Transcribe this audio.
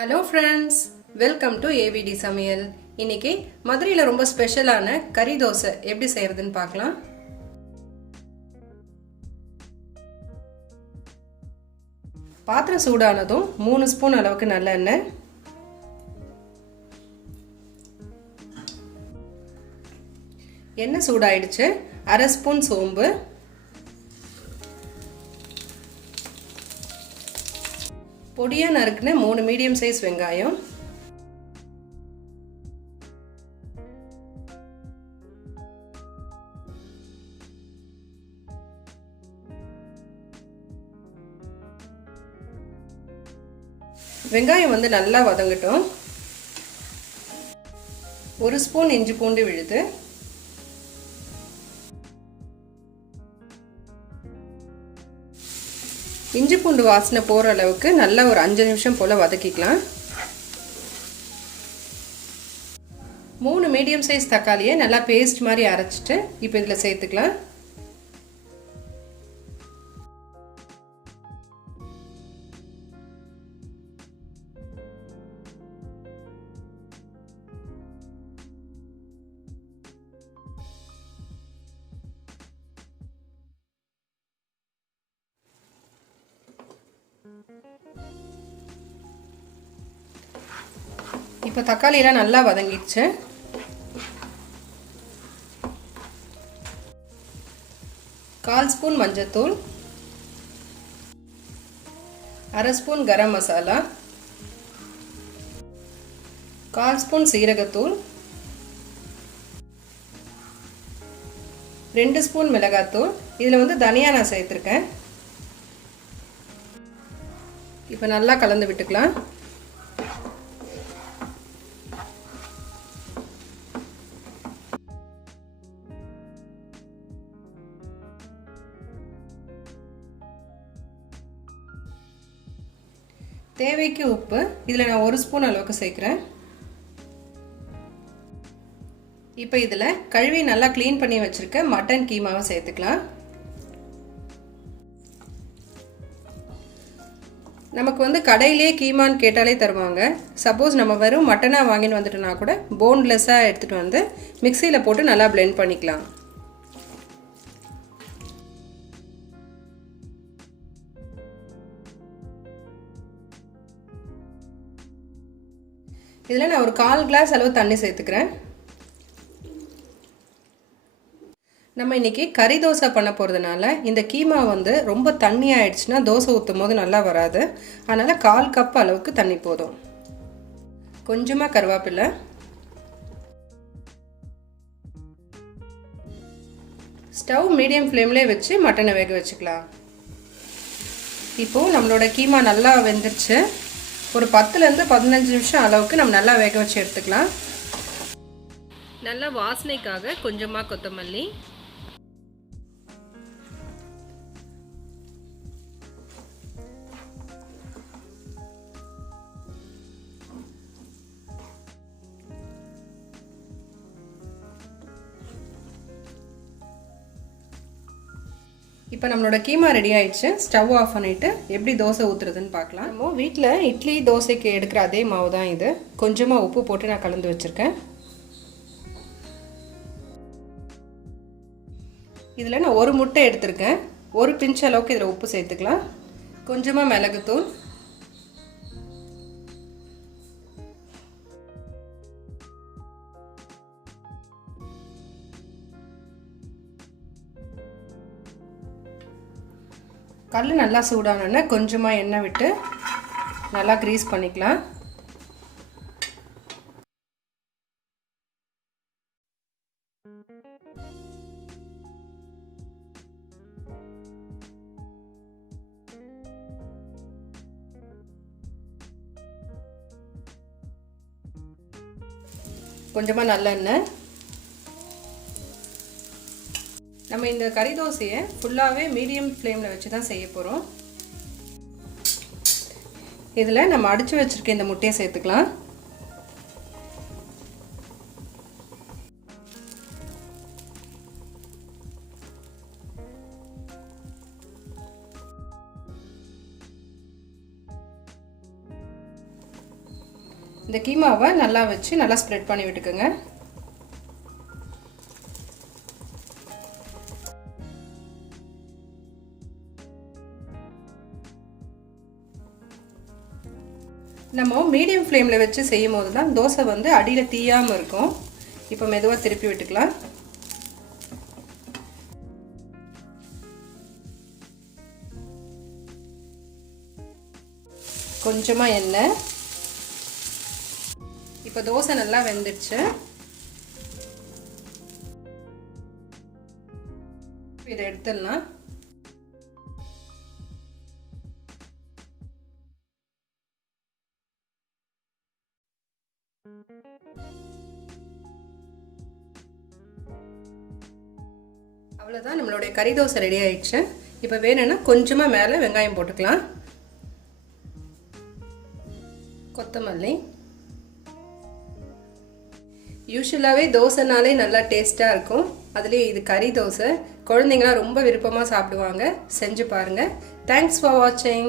Hello friends, welcome to AVD Samayal. இன்னைக்கு மதுரையில ரொம்ப ஸ்பெஷலான கரி தோசை எப்படி செய்யறதுன்னு பார்க்கலாம். பாத்திரம் சூடானதும் 3 ஸ்பூன் அளவுக்கு நல்லெண்ணெய், எண்ணெய் சூடாயிடுச்சு. 1/2 ஸ்பூன் சோம்பு, பொடியா நறுக்குன 3 மீடியம் சைஸ் வெங்காயம், வெங்காயம் வந்து நல்லா வதங்கட்டும். 1 ஸ்பூன் இஞ்சி பூண்டு விழுது, இஞ்சி பூண்டு வாசனை போகிற அளவுக்கு நல்லா ஒரு 5 நிமிஷம் போல் வதக்கிக்கலாம். 3 மீடியம் சைஸ் தக்காளியை நல்லா பேஸ்ட் மாதிரி அரைச்சிட்டு இப்போ இதில் சேர்த்துக்கலாம். இப்போ தக்காளியெல்லாம் நல்லா வதங்கிடுச்சு. கால் ஸ்பூன் மஞ்சத்தூள், 1/2 ஸ்பூன் கரம் மசாலா, 1/4 ஸ்பூன் சீரகத்தூள், 2 ஸ்பூன் மிளகாத்தூள். இதில் வந்து தனியா நான் சேர்த்துருக்கேன். இப்போ நல்லா கலந்து விட்டுக்கலாம். தேவைக்கு உப்பு இதில் நான் 1 ஸ்பூன் அளவுக்கு சேர்க்குறேன். இப்போ இதில் கழுவி நல்லா க்ளீன் பண்ணி வச்சுருக்க மட்டன் கீமாவை சேர்த்துக்கலாம். நமக்கு வந்து கடையிலே கீமான்னு கேட்டாலே தருவாங்க. சப்போஸ் நம்ம வெறும் மட்டனாக வாங்கிட்டு வந்துட்டோன்னா கூட போன்லெஸ்ஸாக எடுத்துகிட்டு வந்து மிக்சியில் போட்டு நல்லா பிளெண்ட் பண்ணிக்கலாம். இதில் நான் ஒரு 1/4 கிளாஸ் அளவு தண்ணி சேர்த்துக்கிறேன். நம்ம இன்றைக்கி கறி தோசை பண்ண போகிறதுனால இந்த கீமா வந்து ரொம்ப தண்ணி ஆயிடுச்சுன்னா தோசை ஊற்றும் போது நல்லா வராது. அதனால் 1/4 கப் அளவுக்கு தண்ணி போதும். கொஞ்சமாக கருவேப்பிலை, ஸ்டவ் மீடியம் ஃப்ளேம்லேயே வச்சு மட்டனை வேக வச்சுக்கலாம். இப்போது நம்மளோட கீமா நல்லா வெந்துருச்சு. ஒரு 10லேருந்து 15 நிமிஷம் அளவுக்கு நம்ம நல்லா வேக வச்சு எடுத்துக்கலாம். நல்லா வாசனைக்காக கொஞ்சமாக கொத்தமல்லி, இப்போ நம்மளோட கீமா ரெடி ஆயிடுச்சு. ஸ்டவ் ஆஃப் பண்ணிவிட்டு எப்படி தோசை ஊற்றுறதுன்னு பார்க்கலாம். நம்ம வீட்டில் இட்லி தோசைக்கு எடுக்கிற அதே மாவு தான் இது. கொஞ்சமாக உப்பு போட்டு நான் கலந்து வச்சுருக்கேன். இதில் நான் 1 முட்டை எடுத்திருக்கேன். 1 பிஞ்ச் அளவுக்கு இதில் உப்பு சேர்த்துக்கலாம். கொஞ்சமாக மிளகுத்தூள், கல் நல்லா சூடானோன்னா கொஞ்சமாக எண்ணெய் விட்டு நல்லா கிரீஸ் பண்ணிக்கலாம். கொஞ்சமாக நல்லெண்ணெய். நம்ம இந்த கறி தோசையை ஃபுல்லாகவே மீடியம் ஃப்ளேமில் வச்சு தான் செய்ய போகிறோம். இதில் நம்ம அடித்து வச்சுருக்க இந்த முட்டையை சேர்த்துக்கலாம். இந்த கீமாவை நல்லா வச்சு நல்லா ஸ்ப்ரெட் பண்ணி விட்டுக்குங்க. நம்ம மீடியம் ஃப்ளேமில் வச்சு செய்யும் போது தான் தோசை வந்து அடியில் தீயாமல் இருக்கும். இப்போ மெதுவாக திருப்பி விட்டுக்கலாம். கொஞ்சமாக எண்ணெய். இப்போ தோசை நல்லா வெந்துடுச்சு. இதை எடுத்துடலாம். அவ்வளோதான், நம்மளுடைய கறி தோசை ரெடி ஆயிடுச்சு. இப்போ வேணும்னா கொஞ்சமாக மேலே வெங்காயம் போட்டுக்கலாம், கொத்தமல்லி. யூஸ்வலாகவே தோசைனாலே நல்லா டேஸ்ட்டாக இருக்கும். அதுலேயும் இது கறி தோசை. குழந்தைங்களாம் ரொம்ப விருப்பமாக சாப்பிடுவாங்க. செஞ்சு பாருங்கள். தேங்க்ஸ் ஃபார் வாட்சிங்.